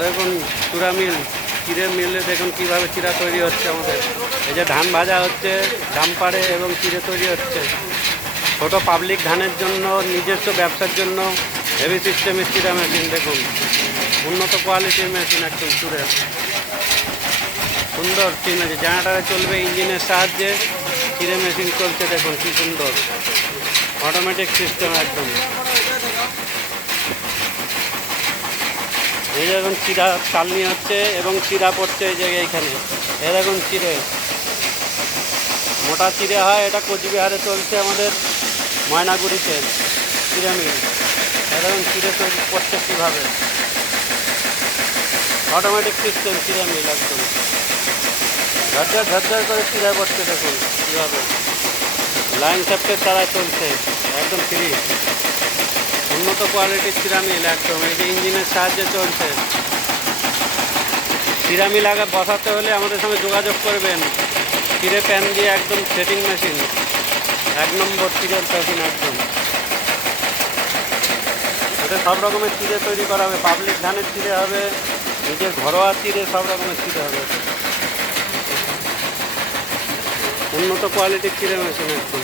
দেখুন, চূড়া মিল, চিড়ে মিলে দেখুন কীভাবে চিড়া তৈরি হচ্ছে আমাদের। এই যে ধান ভাজা হচ্ছে ডাম্পারে এবং চিড়ে তৈরি হচ্ছে। ছোটো পাবলিক ধানের জন্য, নিজস্ব ব্যবসার জন্য হেভি সিস্টেমের চিড়া মেশিন দেখুন। উন্নত কোয়ালিটির মেশিন একদম চুড়ে। সুন্দর চিন আছে জেনারেটারে চলবে ইঞ্জিনের সাহায্যে চিড়ে মেশিন চলছে দেখুন কী সুন্দর। অটোমেটিক সিস্টেম একদম। এই যে এখন চিরা চালনি হচ্ছে এবং চিরা পড়ছে এই জায়গায় এইখানে এ দেখুন চিড়ে। মোটা চিড়ে হয়, এটা কোচবিহারে চলছে আমাদের ময়নাগুড়িতে, চিড়ে মিল। এ দেখুন চিড়ে তৈরি করছে কীভাবে। অটোমেটিক সিস্টেম চিড়ে মিল একদম। ঝরঝর ঝরঝর করে চিড়ে পড়ছে দেখুন কীভাবে। লাইন সেপ্টের দ্বারা চলছে, একদম ফ্রি উন্নত কোয়ালিটির সিরামিল একদম। এই যে ইঞ্জিনের সাহায্যে চলছে। সিরামিল আগে বসাতে হলে আমাদের সঙ্গে যোগাযোগ করবেন। চিড়ে প্যান দিয়ে একদম সেটিং মেশিন। এক নম্বর চিড়ের মেশিন একদম। এটা সব রকমের চিড়ে তৈরি করা হবে। পাবলিক ধানের চিড়ে হবে, নিজের ঘরোয়া চিড়ে সব রকমের চিড়ে হবে। উন্নত কোয়ালিটির চিড়ে মেশিন একদম।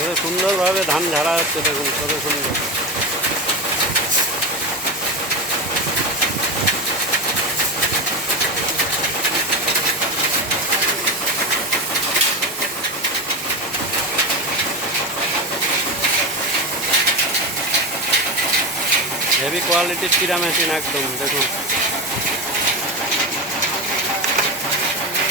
এবার সুন্দরভাবে ধান ঝাড়া হচ্ছে দেখুন কত সুন্দর। হেভি কোয়ালিটির চিরা মেশিন একদম দেখুন।